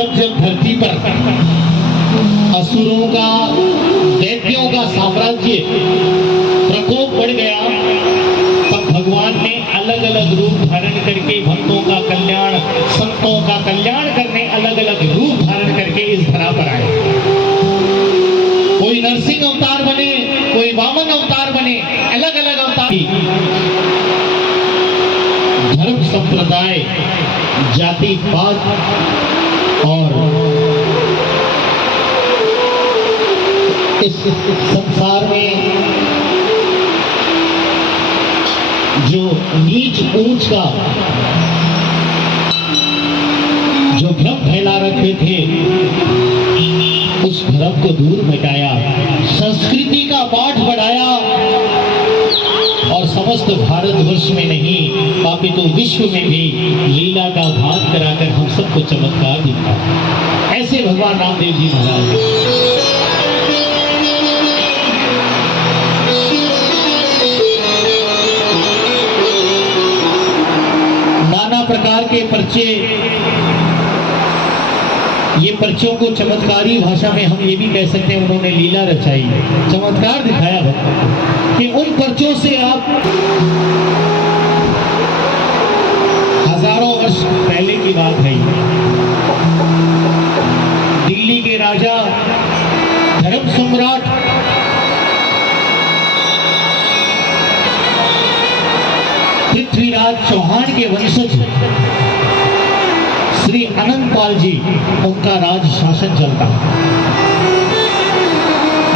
जब जब धरती पर असुरों का, दैत्यों का साम्राज्य प्रकोप बढ़ गया, तब भगवान ने अलग अलग रूप धारण करके भक्तों का कल्याण, संतों का कल्याण करने अलग अलग रूप धारण करके इस धरा पर आए। कोई नरसिंह अवतार बने, कोई वामन अवतार बने, अलग अलग अवतार। धर्म, संप्रदाय, जाति पात और इस संसार में जो नीच ऊंच का जो भ्रम फैला रखे थे, उस भ्रम को दूर मिटाया, संस्कृति का पाठ बढ़ाया और समस्त भारतवर्ष में नहीं अपितु विश्व में भी लीला का भान कराकर हम सबको चमत्कार दिखा। ऐसे भगवान रामदेव जी महाराज। नाना प्रकार के पर्चे, ये पर्चों को चमत्कारी भाषा में हम ये भी कह सकते हैं, उन्होंने लीला रचाई, चमत्कार दिखाया कि उन पर्चों से आप हजारों वर्ष पहले की बात है। दिल्ली के राजा, धर्म सम्राट पृथ्वीराज चौहान के वंशज श्री अनंतपाल जी, उनका राज शासन चलता।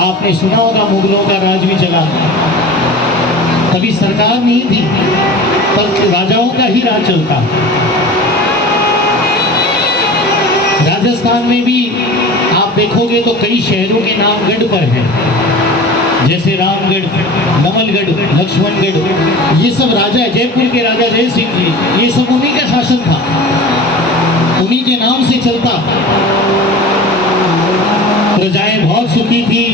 आपने सुना होगा मुगलों का राज भी चला, तभी सरकार नहीं थी, तब राजाओं का ही राज चलता। राजस्थान में भी आप देखोगे तो कई शहरों के नाम गढ़ पर हैं, जैसे रामगढ़, नमलगढ़, लक्ष्मणगढ़, ये सब राजा, जयपुर के राजा जय सिंह जी, ये सब उन्हीं का शासन था, उन्हीं के नाम से चलता। प्रजाएं बहुत सुखी थी।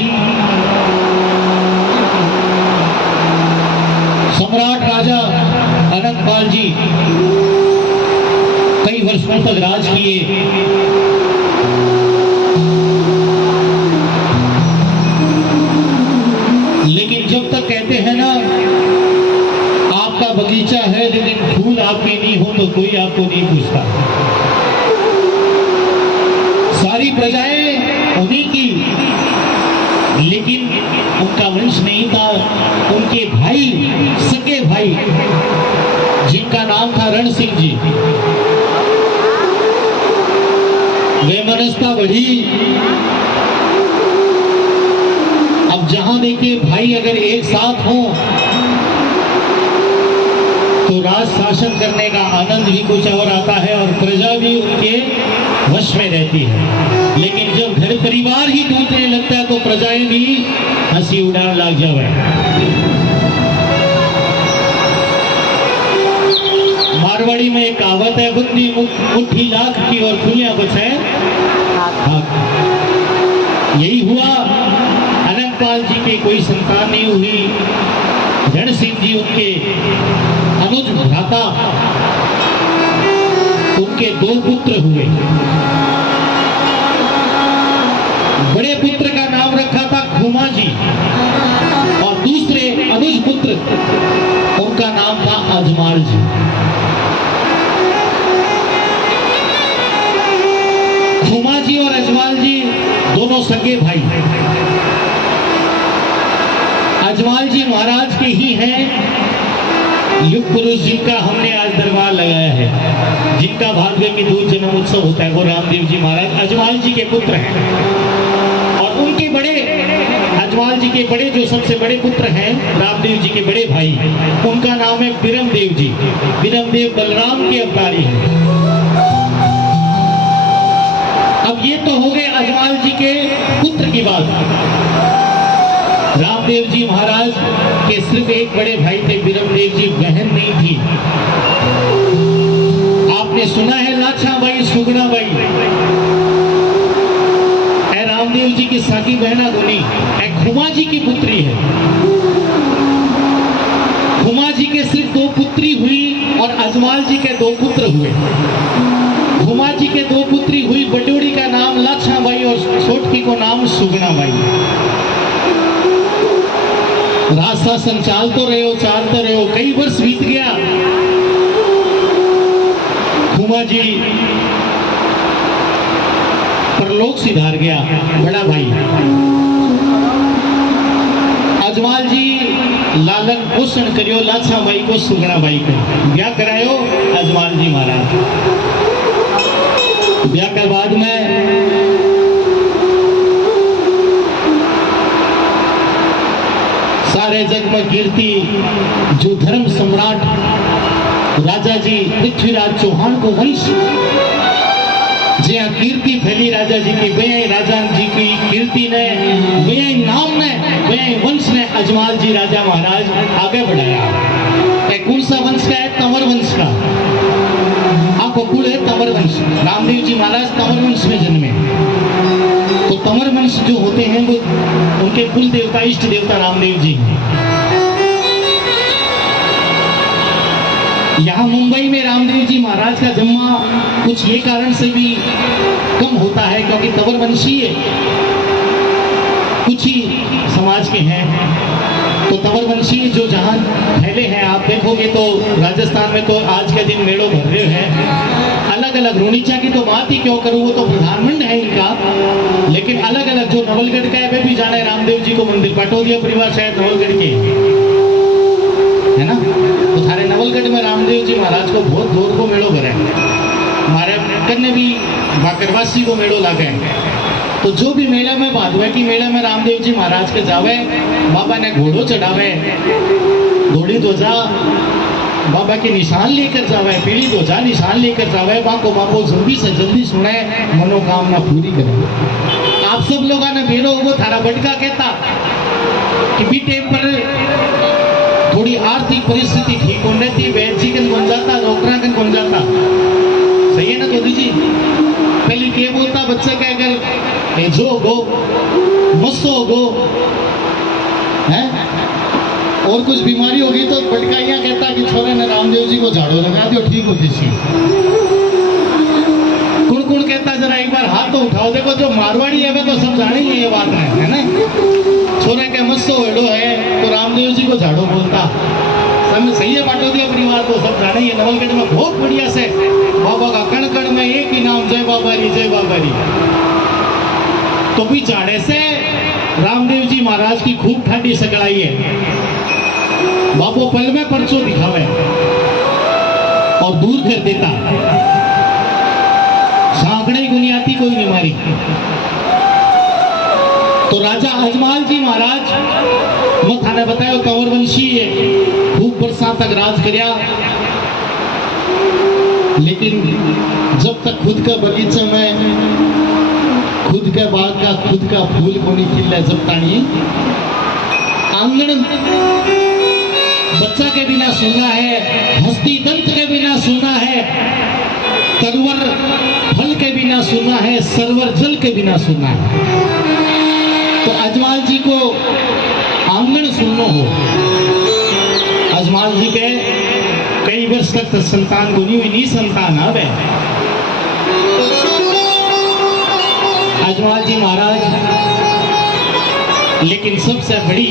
सम्राट राजा अनंतपाल जी कई वर्षों तक राज किए। लेकिन जब तक कहते हैं ना, आपका बगीचा है लेकिन फूल आपके नहीं हो, तो कोई आपको नहीं पूछता। सारी प्रजाएं उन्हीं की, लेकिन उनका वंश नहीं था। उनके भाई, सगे भाई, जिनका नाम था रण सिंह जी, वे मनस्ता बढ़ी। अब जहां देखिए भाई अगर एक साथ हो तो राज शासन करने का आनंद भी कुछ और आता है और प्रजा भी उनके वश में रहती है। लेकिन जब घर परिवार ही टूटने लगता है तो प्रजाएं भी हंसी उड़ान लग जावे। मारवाड़ी में एक कहावत है, बुद्धि मुट्ठी लाख की और खुलियां बचाए। यही हुआ, अनंतपाल जी के कोई संतान नहीं हुई। रण सिंह जी उनके अनुज भ्राता, उनके दो पुत्र हुए। बड़े पुत्र का नाम रखा था खुमा जी और दूसरे अनुज पुत्र, उनका नाम था अजमाल जी। खुमा जी और अजमाल जी दोनों सगे भाई। अजमाल जी महाराज के ही हैं, युग पुरुष जिनका हमने आज दरबार लगाया है, जिनका भाग्य में दूध जन्म उत्सव होता है, वो रामदेव जी महाराज अजमाल जी के पुत्र हैं। और उनके बड़े, अजमाल जी के बड़े, जो सबसे बड़े पुत्र हैं रामदेव जी के बड़े भाई, उनका नाम है बिरमदेव जी। बिरमदेव बलराम के अवतारी हैं। अब ये तो हो गए अजमाल जी के पुत्र की बात। रामदेव जी महाराज के सिर्फ एक बड़े भाई थे, बिरमदेव जी, बहन नहीं थी। आपने सुना है लाछा by, Sugna by, Ramdev ji की साकी बहना धोनी खुमा जी की पुत्री है। खुमा जी के सिर्फ दो पुत्री हुई और अजमाल जी के दो पुत्र हुए। खुमा जी के दो पुत्री हुई बटोड़ी शासन चालते रहे हो, कई वर्ष बीत गया। खुमा जी परलोक सिधार गया, बड़ा भाई अजमाल जी लालन पोषण करियो, लाछा भाई को सुगना भाई को ब्याह करायो अजमाल जी महाराज। ब्याह के बाद में सारे जग में कीर्ति जो धर्म सम्राट राजा जी पृथ्वीराज चौहान को वंश, जहाँ कीर्ति फैली राजा जी की, वही राजा जी की कीर्ति ने, वही नाम ने, वही वंश ने अजमाल जी राजा महाराज आगे बढ़ाया। कौन सा वंश का है? तंवर वंश का। आपको कुल है तंवर वंश। रामदेव जी महाराज तंवर वंश में जन्मे। तो तंवर वंश जो होते हैं वो उनके कुल देवता, इष्ट देवता रामदेव जी हैं। यहाँ मुंबई में रामदेव जी महाराज का जन्मा कुछ ये कारण से भी कम होता है क्योंकि तंवर वंशी कुछ ही समाज के हैं। तो तंवर वंशी जो जहाँ फैले हैं, आप देखोगे तो राजस्थान में तो आज के दिन मेड़ो भर रहे हैं। अलग अलग रोनीचा की तो बात ही क्यों करूँ, वो तो प्रधानमंत्री है इनका, लेकिन अलग अलग जो नवलगढ़ का है वे भी जाने रामदेव जी को मंदिर, पटोदिया परिवार शायद नवलगढ़ के है ना। तो थारे नवलगढ़ में रामदेव जी महाराज को बहुत जोर को मेड़ो भरे, हमारे कन्ने भी बाकरवासी को मेड़ो लागे। तो जो भी मेले में बात हुआ कि मेले में रामदेव जी महाराज के जावे, बाबा ने घोड़ो चढ़ावे, घोड़ी ध्वजा बाबा के निशान लेकर जावे, पीली ध्वजा निशान लेकर जावे, बाको बापो जल्दी से जल्दी सुने, मनोकामना पूरी करे। आप सब लोग ने बेरो वो थारा बटका कहता कि बी टाइम पर थोड़ी आर्थिक परिस्थिति ठीक होने थी, वैद जी कन बन जाता, डॉक्टर कन बन जाता, सही है ना दोदी जी। पहले क्या बोलता बच्चे का, अगर जो गो मस्सो गो है और कुछ बीमारी होगी तो बटकाइया कहता कि छोरे ने रामदेव जी को झाड़ू लगा दियो, ठीक हो जैसी। कुण कुण कहता जरा एक बार हाथ तो उठाओ, देखो जो मारवाड़ी है वे तो सब जाने ही ये बात है ना। छोरे के मस्सो हेडो है तो रामदेव जी को झाड़ू बोलता, सही है। पाटोदिया परिवार तो सब जाने ही है। नवलगढ़ में बहुत बढ़िया से बाबा का कण कण में एक ही नाम, जय बाबारी जय बाबारी। तो भी जाने से रामदेव जी महाराज की खूब ठाडी सकड़ाई है। बाबो पल में परचो दिखावे और दूर कर देता, सांकड़े गुनियाती कोई नहीं मारी। तो राजा अजमाल जी महाराज मैं थाने बताया कंवर वंशी है, खूब बरसा तक राज करया, लेकिन जब तक खुद का बगीचा में, खुद के बाग का, खुद का फूल को नहीं खिला, जब तानी आंगन बच्चा के बिना सुना है, हस्ती दंत के बिना सुना है, तरवर फल के बिना सुना है, सरवर जल के बिना सुना है। तो अजमाल जी को आंगन सुनना हो, अजमाल जी के कई वर्ष तक तो संतान को नहीं संतान आवे। अजमाल जी महाराज लेकिन सबसे बड़ी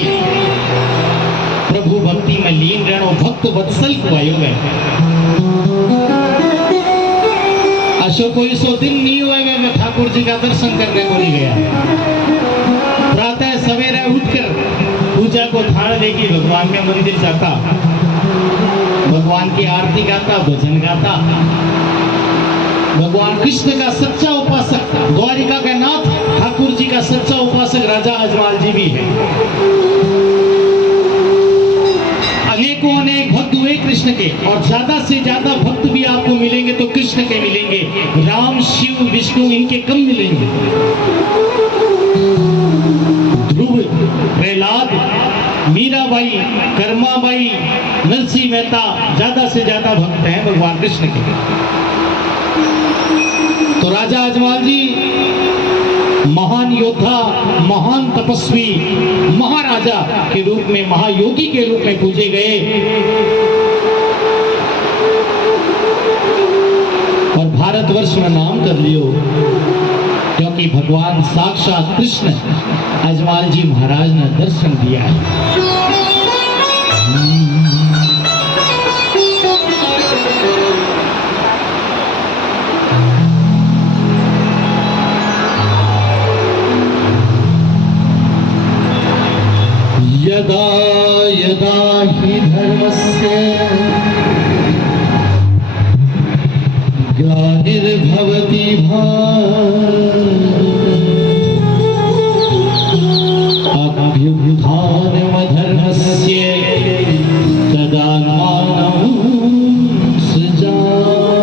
प्रभु भक्ति में लीन रहना, भक्त वत्सल को आयु है। अशोक कोई सो दिन नहीं हुए मैं ठाकुर जी का दर्शन करने को नहीं गया। प्रातः सवेरे उठकर पूजा को थाल लेके भगवान के मंदिर जाता, भगवान की आरती गाता, भजन गाता। भगवान कृष्ण का सच्चा उपासक, द्वारिका के नाथ ठाकुर जी का सच्चा उपासक राजा अजमाल जी भी है। अनेकों अनेक भक्त हुए कृष्ण के, और ज्यादा से ज्यादा भक्त भी आपको मिलेंगे तो कृष्ण के मिलेंगे। राम, शिव, विष्णु इनके कम मिलेंगे। ध्रुव, प्रहलाद, मीराबाई, कर्माबाई, नरसिंह मेहता ज्यादा से ज्यादा भक्त हैं भगवान कृष्ण के। तो राजा अजमाल जी महान योद्धा, महान तपस्वी, महाराजा के रूप में, महायोगी के रूप में पूजे गए। और भारतवर्ष में नाम कर लियो, क्योंकि भगवान साक्षात कृष्ण अजमाल जी महाराज ने दर्शन दिया है। प्रतिभा अभ्युत्थानमधर्मस्य तदात्मानं सृजाम्यहम्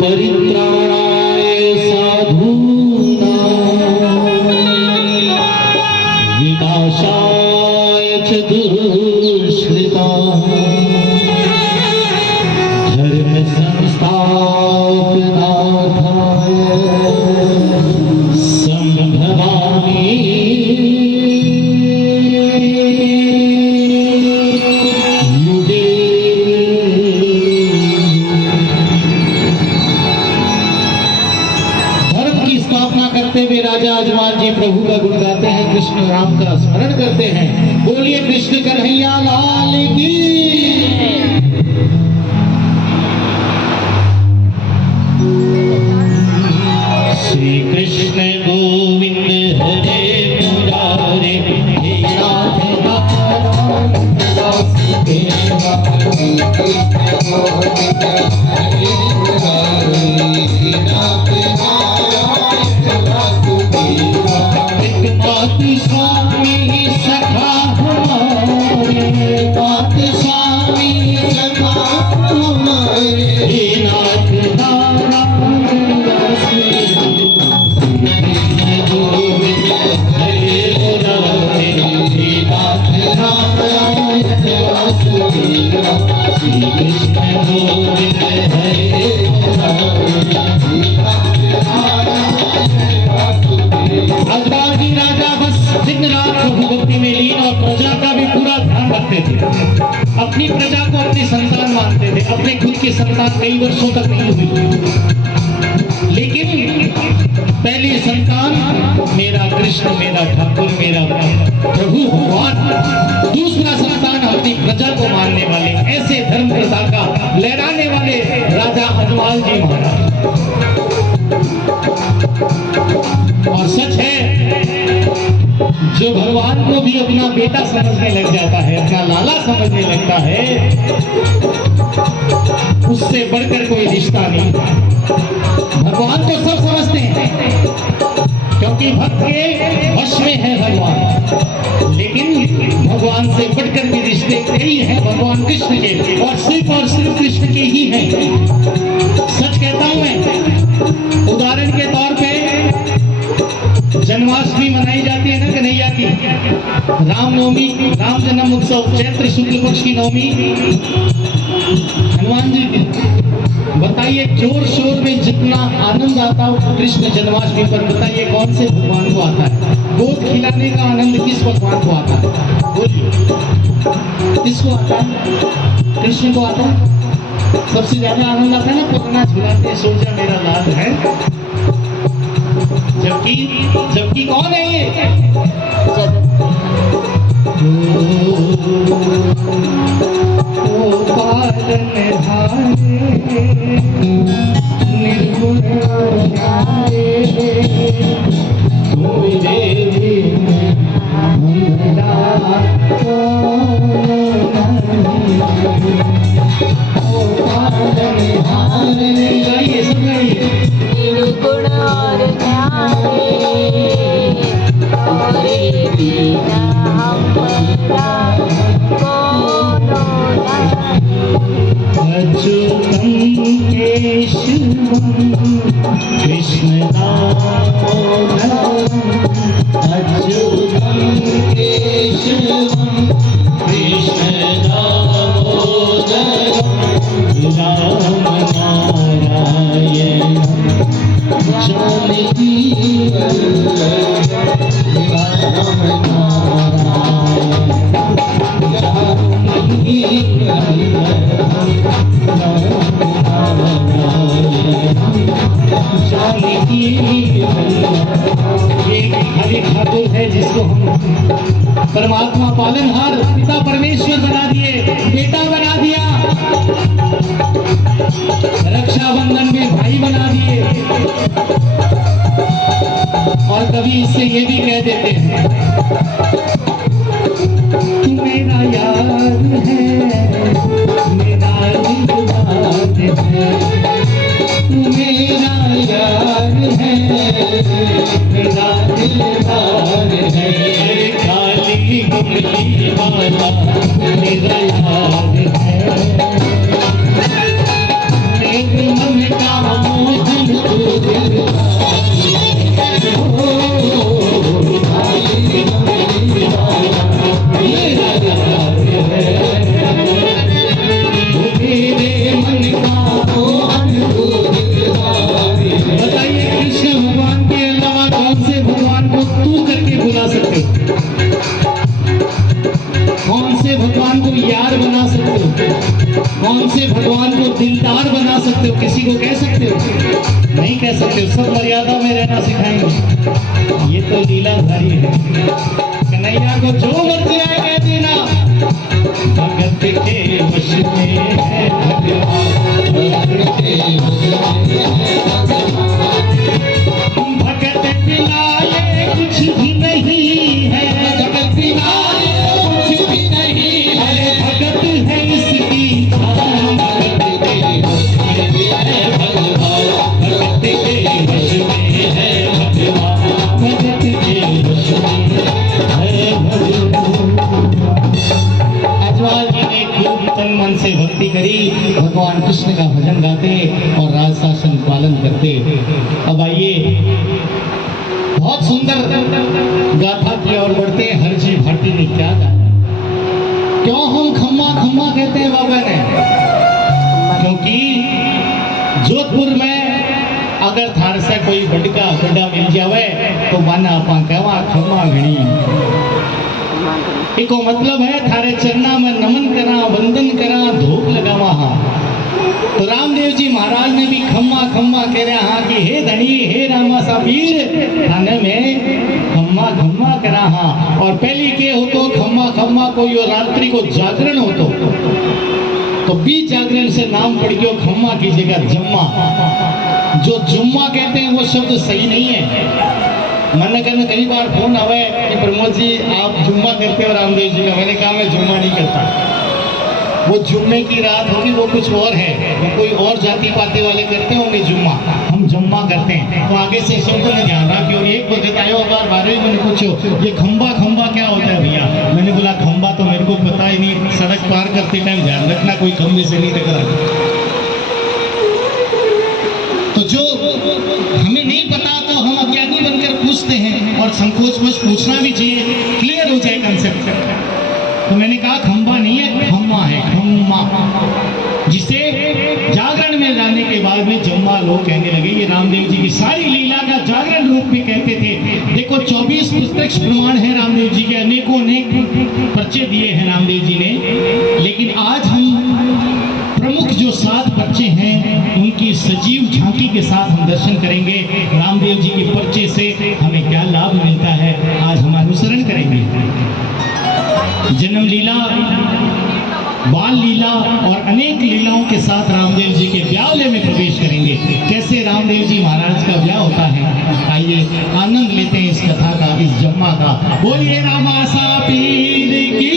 परित्राणाय साधूनां विनाशाय च दुष्कृतां धर्म संस्थापनार्थाय संभवामि युगे। धर्म की स्थापना करते हुए राजा अजमल जी प्रभु का गुण गाते हैं, कृष्ण राम का स्मरण करते हैं। बोलिए कृष्ण कन्हैया लाल की। श्री कृष्ण गोविंद हरे मुरारे हे नाथ नारायण वासुदेवा। स्वामी सखा हमारे बात स्वामी सखा हमारे हे नाथ नारायण वासुदेवा। गोविंद हरे मुरारे हे नाथ नारायण वासुदेवा। श्री कृष्ण गोविंद हरे अजवाजी राजा बस दिन रात प्रभु भक्ति में लीन और प्रजा का भी पूरा ध्यान रखते थे। अपनी प्रजा को अपनी संतान मानते थे। अपने खुद की संतान कई वर्षों तक नहीं हुई, लेकिन पहली संतान मेरा कृष्ण, मेरा ठाकुर, मेरा प्रभु भगवान। दूसरा संतान अपनी प्रजा को मानने वाले, ऐसे धर्म प्रथा का लहराने वाले राजा अजमल जी महाराज। और सच है, जो भगवान को भी अपना बेटा समझने लग जाता है, अपना लाला समझने लगता है, उससे बढ़कर कोई रिश्ता नहीं। भगवान को सब समझते हैं, क्योंकि भक्त के वश में है भगवान। लेकिन भगवान से बढ़कर के रिश्ते कई हैं भगवान कृष्ण के, और सिर्फ कृष्ण के ही हैं। सच कहता हूं मैं। उदाहरण के तौर पे जन्माष्टमी मनाई जाती है ना कन्हैया की, रामनवमी, राम जन्म उत्सव, चैत्र शुक्ल पक्ष की नवमी हनुमान जी की। बताइए जोर शोर में जितना आनंद आता हो कृष्ण जन्माष्टमी पर, बताइए कौन से भगवान को आता है? गोद खिलाने का आनंद किस भगवान को आता है? बोलिए किसको आता है? कृष्ण को आता है। सबसे ज्यादा आनंद आता है ना पकना झुलाते सोचा मेरा लाल है। जबकि कौन है ये? ओ पालनहारे निर्गुण प्यारे, मेरे ओ पालनहारे गाइए सब गाइए। निर्गुण और अच्युतं केशवं कृष्ण दामोदरं, अच्युतं केशवं कृष्ण दामोदरं, राम नारायण जानकी हरि ठाकुर है जिसको हम परमात्मा पालनहार पिता परमेश्वर बना दिए, बेटा बना दिया, रक्षाबंधन में भाई बना दिए। और कभी इससे ये भी कह देते हैं तू मेरा यार है, मेरा दिलदार है, अरे काली कमली वाला मेरा यार है, मेरे मन का मोहन तू दिलदार है, ओ काली कमली वाला मेरा यार है, मेरे मन का मोहन तू दिलदार है। बताइए कृष्ण भगवान के अलावा कौन से भगवान को तू करके बुला सकते हो? कौन से भगवान को यार बना सकते हो? कौन से भगवान को दिलदार बना सकते हो? किसी को कह सकते हो? नहीं कह सकते हो। सब मर्यादा में रहना सिखाएंगे। ये तो लीलाधारी है। कन्हैया को जो मर्जी आए कह देना, भगत के वश में है भगवान, भगत के वश में है भगवान, भगत बिना ये कुछ भी नहीं है, भगत बिना ये कुछ भी नहीं है, भगत है इसकी जान, भगत के वश में है भगवान, भगत के वश में है भगवान, भगत के वश में है भगवान। अजवाल जी ने खूब तन मन से भक्ति करी, भगवान कृष्ण का भजन गाते और राज शासन पालन करते। अब आइए बहुत सुंदर गाथा की ओर बढ़ते। हरजी भारती ने क्या गाया? क्यों हम खम्मा खम्मा कहते हैं बाबा ने? क्योंकि जोधपुर में अगर थार से कोई बड़का गड्ढा मिल जावे तो माना अपा कहवा खम्मा घड़ी। इको मतलब है थारे चरना में नमन करा, वंदन करा, धूप लगावा। तो रामदेव जी महाराज ने भी खम्मा खम्मा कह रहा हाँ कि हे धनी हे रामा सा पीर थाने में खम्मा खम्मा करा हाँ। और पहली के हो तो खम्मा खम्मा कोई और रात्रि को जागरण हो तो बीच जागरण से नाम पड़ गयो खम्मा की जगह जम्मा। जो जुम्मा कहते हैं वो शब्द सही नहीं है। मन करने कई बार फोन आवे कि प्रमोद जी आप जुम्मा करते हो रामदेव जी का। मैंने कहा मैं जुम्मा नहीं करता। वो जुम्मे की रात होगी वो कुछ और है, वो कोई और जाति पाति वाले करते होंगे जुम्मा, हम जुम्मा करते हैं। तो आगे से शब्द में ध्यान रहा कि एक वक्त आयो बार बारे मैंने पूछो ये खंबा खंबा क्या होता है भैया? मैंने बोला खंबा तो मेरे को पता ही नहीं, सड़क पार करते टाइम ध्यान रखना कोई खंबे से नहीं टकरा। तो जो हमें नहीं पता तो हम अज्ञानी बनकर पूछते हैं और संकोच वश पूछना भी चाहिए, क्लियर हो जाए कंसेप्ट। तो मैंने कहा खंबा नहीं है, खम्मा है, खम्मा, जिसे जागरण में लाने के बाद में जम्मा लोग कहने लगे। ये रामदेव जी की सारी लीला का जागरण रूप में कहते थे। देखो 24 प्रत्यक्ष प्रमाण है रामदेव जी के, अनेकों अनेक पर्चे दिए हैं रामदेव जी ने। लेकिन आज हम प्रमुख जो 7 पर्चे हैं उनकी सजीव झांकी के साथ हम दर्शन करेंगे। रामदेव जी के पर्चे से हमें क्या लाभ मिलता है आज हम अनुसरण करेंगे। जन्म लीला, बाल लीला और अनेक लीलाओं के साथ रामदेव जी के ब्यावले में प्रवेश करेंगे। कैसे रामदेव जी महाराज का ब्याह होता है, आइए आनंद लेते हैं इस कथा का, इस जम्मा का। बोलिए रामासा पीर की